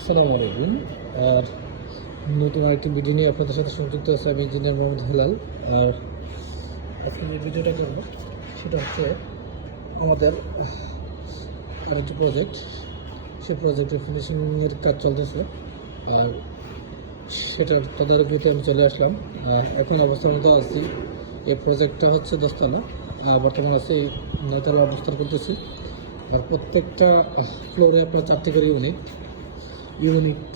আসসালামু আলাইকুম। আর নতুন আরেকটি ভিডিও নিয়ে আপনাদের সাথে সংযুক্ত আছে আমি ইঞ্জিনিয়ার মোহাম্মদ হেলাল। আর আজকে যে ভিডিওটা করব সেটা হচ্ছে আমাদের আরেকটি প্রজেক্ট, সেই প্রজেক্টের ফিনিশিংয়ের কাজ চলতেছে। আর সেটার তদারকিতে আমি চলে আসলাম। এখন অবস্থান মতো আছি, এই প্রজেক্টটা হচ্ছে 10 তলা, বর্তমানে আছে 9 তলা অবস্থান করতেছি। আর প্রত্যেকটা ফ্লোরে আপনার 4টি করে ইউনিট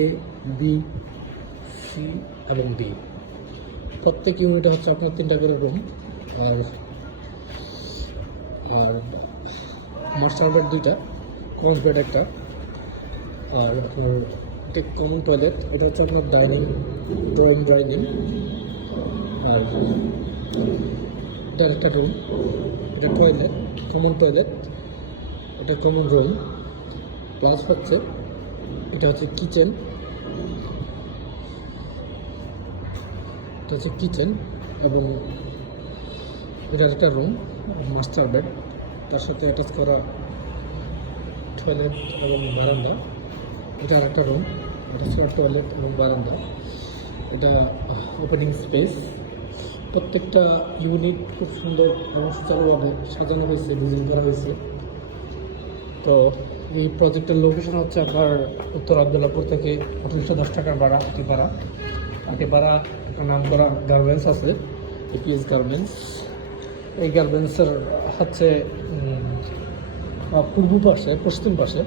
এ, বি, সি এবং ডি। প্রত্যেক ইউনিটে হচ্ছে আপনার 3টা করে রুম। আর আর মাস্টার বেড 2টা, কমন বেড 1টা, আর আপনার একটা কমন টয়লেট। এটা হচ্ছে আপনার ডাইনিং। আর এটা একটা রুম, এটা টয়লেট, কমন টয়লেট, এটা কমন রুম। প্লাস হচ্ছে এটা হচ্ছে কিচেন, এবং এটার একটা রুম, মাস্টার বেড, তার সাথে অ্যাটাচ করা টয়লেট এবং বারান্দা। এটা আর একটা রুম, অ্যাটাচ করা টয়লেট এবং বারান্দা। এটা ওপেনিং স্পেস। প্রত্যেকটা ইউনিট খুব সুন্দর এবং সুচারুভাবে সাজানো হয়েছে, ডিজাইন করা হয়েছে। তো এই প্রজেক্টের লোকেশন হচ্ছে আপনার উত্তর আবদুল্লাপুর থেকে 1810 টাকার ভাড়া, হাতিপাড়া একটা নাম করা গার্মেন্টস আছে, এপিএস গার্মেন্টস। এই গার্মেন্টসের হচ্ছে পূর্ব পাশে, পশ্চিম পাশে,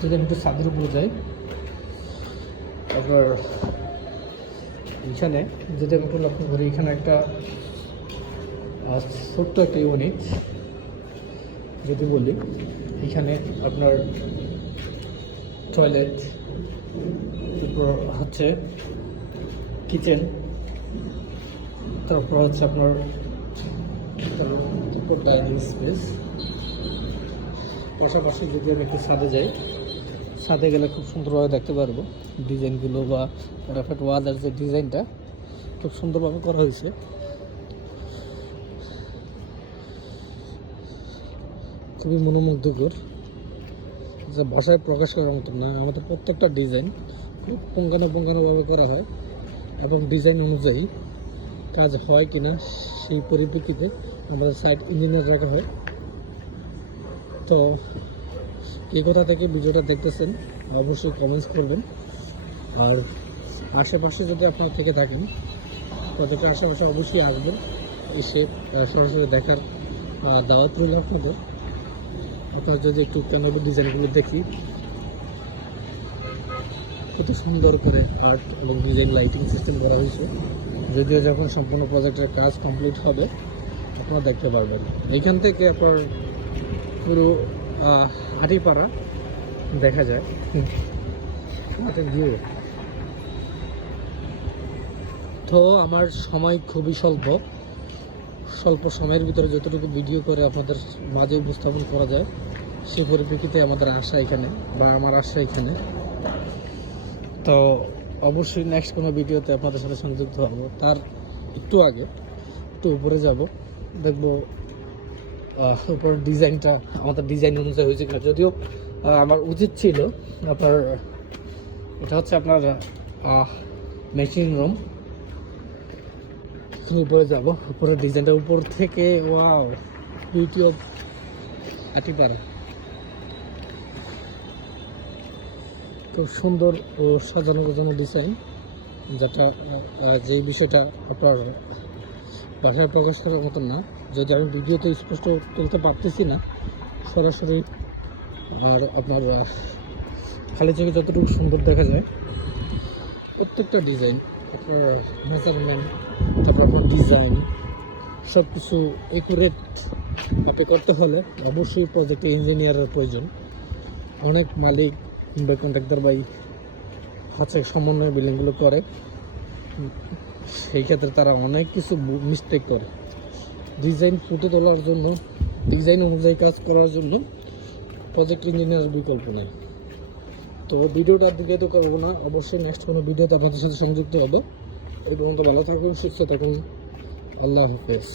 যদি আমি একটু ছাদের উপরে যাই, আপনার এখানে যদি আমি একটু লক্ষ্য করি, এখানে একটা ছোট্ট একটা ইউনিট যদি বলি, এখানে আপনার টয়লেট, তারপর হচ্ছে কিচেন, তারপর হচ্ছে আপনার ডাইনিং স্পেস। পাশাপাশি যদি আমি একটু ছাদে যাই, ছাদে গেলে খুব সুন্দরভাবে দেখতে পারবো ডিজাইনগুলো, বা প্যারাফেট ওয়ালের যে ডিজাইনটা খুব সুন্দরভাবে করা হয়েছে। খুবই মনোমুগ্ধকর, যা ভাষায় প্রকাশ করার মতো না। আমাদের প্রত্যেকটা ডিজাইন খুব পুঙ্খানুপুঙ্খানুভাবে করা হয়, এবং ডিজাইন অনুযায়ী কাজ হয় কিনা সেই পরিপ্রেক্ষিতে আমাদের সাইট ইঞ্জিনিয়ার রাখা হয়। তো এই কথা থেকে ভিডিওটা দেখতেছেন অবশ্যই কমেন্টস করবেন। আর আশেপাশে যদি আপনার থেকে থাকেন, প্রজেক্টের আশেপাশে অবশ্যই আসবেন, এসে সরাসরি দেখার দাওয়াত রইল আপনাদের। আপনারা যদি একটু ক্যানোভি ডিজাইনগুলো দেখি, কত সুন্দর করে আর্ট এবং ডিজাইন লাইটিং সিস্টেম করা হয়েছে। যদিও যখন সম্পূর্ণ প্রজেক্টের কাজ কমপ্লিট হবে আপনারা দেখতে পারবেন। এইখান থেকে আপনার পুরো হাতিপাড়া দেখা যায়, ভিউ। তো আমার সময় খুবই স্বল্প সময়ের ভিতরে যতটুকু ভিডিও করে আপনাদের মাঝে উপস্থাপন করা যায়, সেই পরিপ্রেক্ষিতে আমাদের আশা এখানে, বা আমার আশা এখানে। তো অবশ্যই নেক্সট কোনো ভিডিওতে আপনাদের সাথে সংযুক্ত হব। তার একটু আগে একটু উপরে যাব, দেখব উপর ডিজাইনটা আমাদের ডিজাইন অনুযায়ী হয়েছে কিনা। যদিও আমার উচিত ছিল আপনার, এটা হচ্ছে আপনার মেশিন রুম। উপরে যাব, উপরের ডিজাইনটা উপর থেকে, ওয়াও, বিউটি অফ হাতিপাড়া। খুব সুন্দর ও সাজানো গোছানো ডিজাইন, যেটা যে বিষয়টা আপনার ভাষায় প্রকাশ করার মতন না। যদি আমি ভিডিওতে স্পষ্ট তুলতে পারতেছি না সরাসরি, আর আপনার খালি চোখে যতটুকু সুন্দর দেখা যায়, প্রত্যেকটা ডিজাইন, আপনার মেজারমেন্ট, তারপর আপনার ডিজাইন, সব কিছু একুরেট আপনি করতে হলে অবশ্যই প্রজেক্টে ইঞ্জিনিয়ারের প্রয়োজন। অনেক মালিক কিংবা কন্ট্রাক্টর বাই হাতে সমন্বয়ে বিল্ডিংগুলো করে, সেই ক্ষেত্রে তারা অনেক কিছু মিস্টেক করে। ডিজাইন ফুটে তোলার জন্য, ডিজাইন অনুযায়ী কাজ করার জন্য প্রজেক্ট ইঞ্জিনিয়ারের বিকল্প নেই। তো ভিডিওটার দিকে তো করবো না, অবশ্যই নেক্সট কোনো ভিডিওতে আপনাদের সাথে সংযুক্ত হবো। এই পর্যন্ত ভালো থাকুন, সুস্থ থাকুন, আল্লাহ হাফেজ।